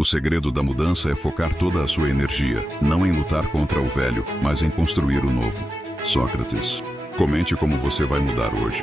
O segredo da mudança é focar toda a sua energia, não em lutar contra o velho, mas em construir o novo. Sócrates. Comente como você vai mudar hoje.